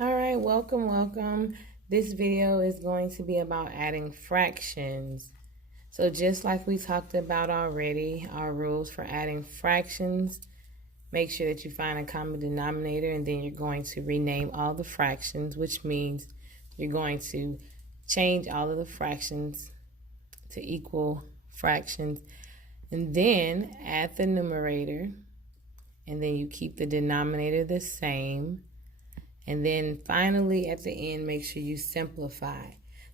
All right, welcome. This video is going to be about adding fractions. So just like we talked about already, our rules for adding fractions, make sure that you find a common denominator, and then you're going to rename all the fractions, which means you're going to change all of the fractions to equal fractions, and then add the numerator, and then you keep the denominator the same. And then finally at the end, make sure you simplify.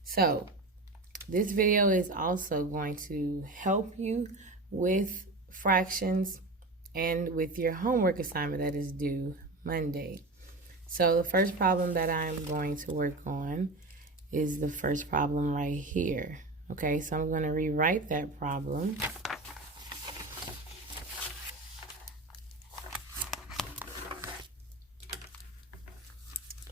So this video is also going to help you with fractions and with your homework assignment that is due Monday. So the first problem that I'm going to work on is the first problem right here. Okay, so I'm going to rewrite that problem.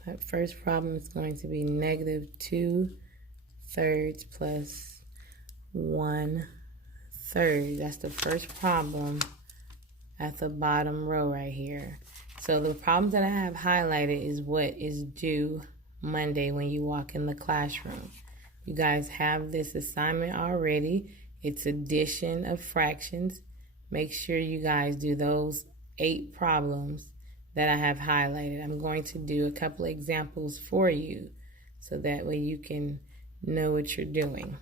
That first problem is going to be negative 2/3 plus 1/3. That's the first problem at the bottom row right here. So the problem that I have highlighted is what is due Monday when you walk in the classroom. You guys have this assignment already. It's addition of fractions. Make sure you guys do those 8 problems that I have highlighted. I'm going to do a couple of examples for you so that way you can know what you're doing.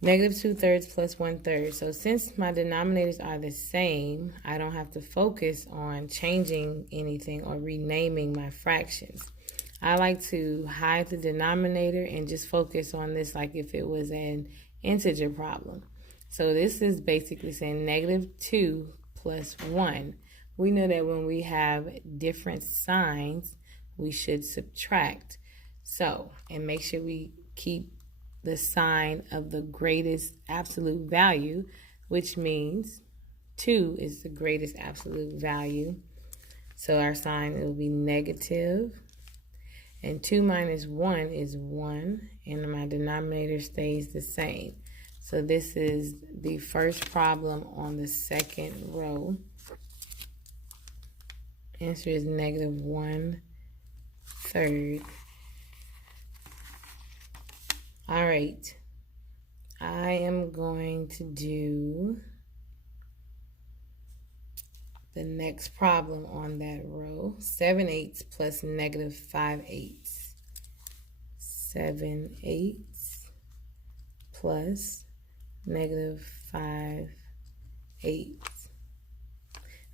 Negative 2/3 plus 1/3. So since my denominators are the same, I don't have to focus on changing anything or renaming my fractions. I like to hide the denominator and just focus on this like if it was an integer problem. So this is basically saying negative 2 plus 1. We know that when we have different signs, we should subtract. So, and make sure we keep the sign of the greatest absolute value, which means 2 is the greatest absolute value. So our sign will be negative. And 2 minus 1 is 1, and my denominator stays the same. So this is the first problem on the second row. Answer is negative 1/3. All right, I am going to do the next problem on that row. 7/8 plus negative 5/8. 7/8 plus negative 5/8.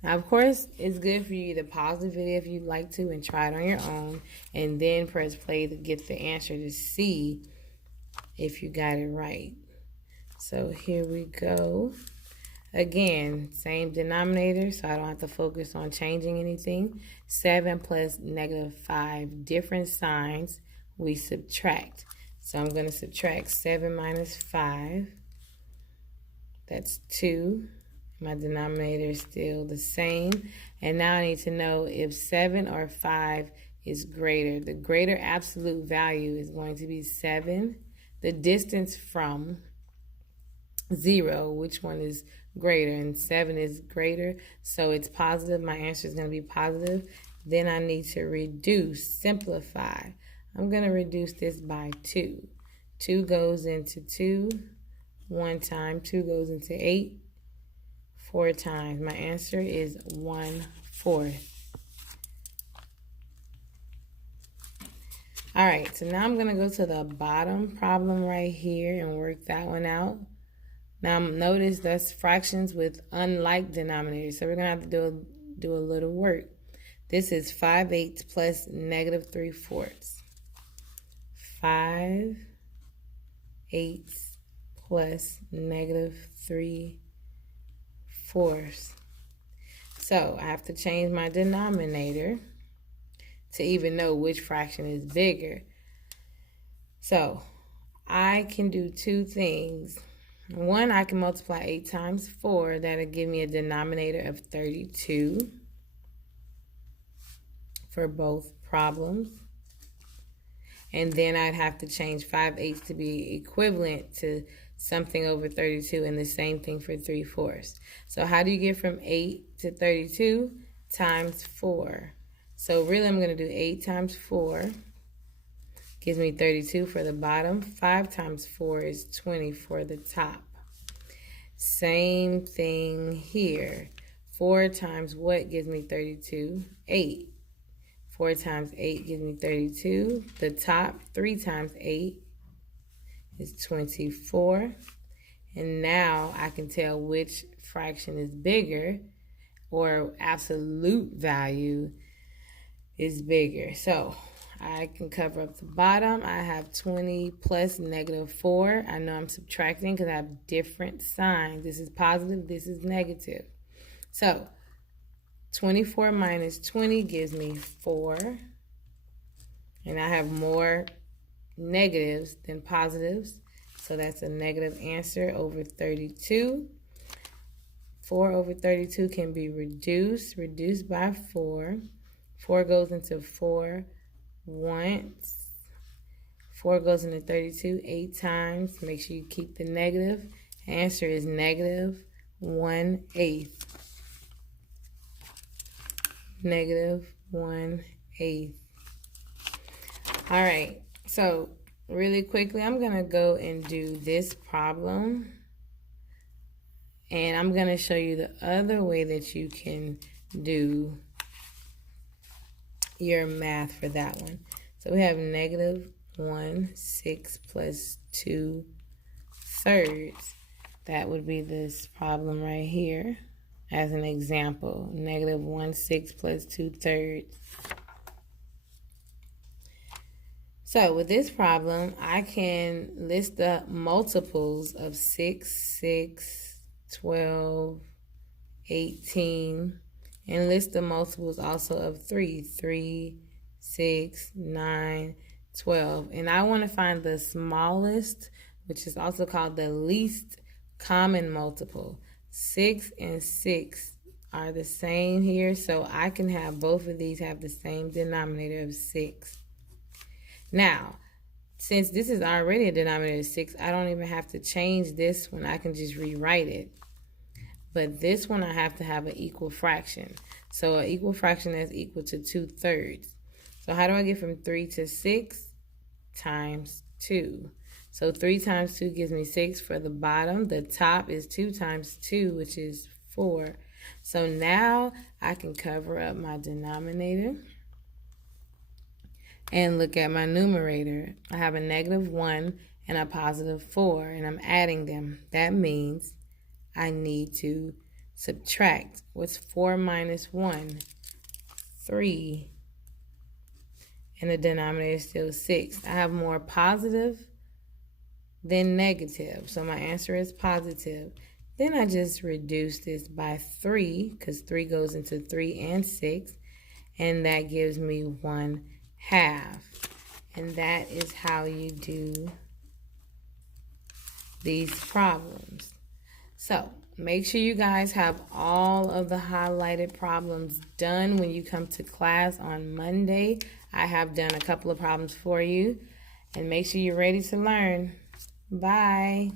Now, of course, it's good for you to pause the video if you'd like to and try it on your own, and then press play to get the answer to see if you got it right. So here we go. Again, same denominator, so I don't have to focus on changing anything. 7 plus negative 5, different signs, we subtract. So I'm going to subtract 7 minus 5. That's 2. My denominator is still the same. And now I need to know if 7 or 5 is greater. The greater absolute value is going to be 7. The distance from 0, which one is greater? And 7 is greater, so it's positive. My answer is going to be positive. Then I need to reduce, simplify. I'm going to reduce this by 2. 2 goes into 2 one time. 2 goes into 8 4 times. My answer is 1/4. All right, so now I'm going to go to the bottom problem right here and work that one out. Now notice that's fractions with unlike denominators, so we're going to have to do a little work. This is 5/8 plus negative 3/4. 5/8 plus negative 3/4. So I have to change my denominator to even know which fraction is bigger. So I can do 2 things. One, I can multiply 8 times 4. That'll give me a denominator of 32 for both problems. And then I'd have to change 5/8 to be equivalent to something over 32, and the same thing for 3/4. So how do you get from 8 to 32? Times 4. So really I'm going to do 8 times 4. Gives me 32 for the bottom. 5 times 4 is 20 for the top. Same thing here. 4 times what gives me 32? 8. 4 times 8 gives me 32. The top, 3 times 8 is 24. And now I can tell which fraction is bigger, or absolute value is bigger. So I can cover up the bottom. I have 20 plus -4. I know I'm subtracting because I have different signs. This is positive, this is negative. So 24 minus 20 gives me 4. And I have more negatives than positives. So that's a negative answer over 32. 4 over 32 can be reduced by 4. 4 goes into 4 once. 4 goes into 32 8 times. Make sure you keep the negative. Answer is -1/8. -1/8. All right, so really quickly, I'm going to go and do this problem. And I'm going to show you the other way that you can do your math for that one. So we have -1/6 plus 2/3. That would be this problem right here as an example. -1/6 plus 2/3. So with this problem, I can list the multiples of 6, 6, 12, 18, and list the multiples also of 3, 3, 6, 9, 12. And I want to find the smallest, which is also called the least common multiple. 6 and 6 are the same here, so I can have both of these have the same denominator of 6. Now, since this is already a denominator of 6, I don't even have to change this one. I can just rewrite it. But this one I have to have an equal fraction. So an equal fraction is equal to 2/3. So how do I get from 3 to 6? Times 2. So 3 times 2 gives me 6 for the bottom. The top is 2 times 2, which is 4. So now I can cover up my denominator and look at my numerator. I have a -1 and a +4, and I'm adding them. That means I need to subtract. What's 4 minus 1? 3. And the denominator is still 6. I have more positive than negative, so my answer is positive. Then I just reduce this by 3, because 3 goes into 3 and 6, and that gives me 1/2. And that is how you do these problems. So make sure you guys have all of the highlighted problems done when you come to class on Monday. I have done a couple of problems for you, and make sure you're ready to learn. Bye.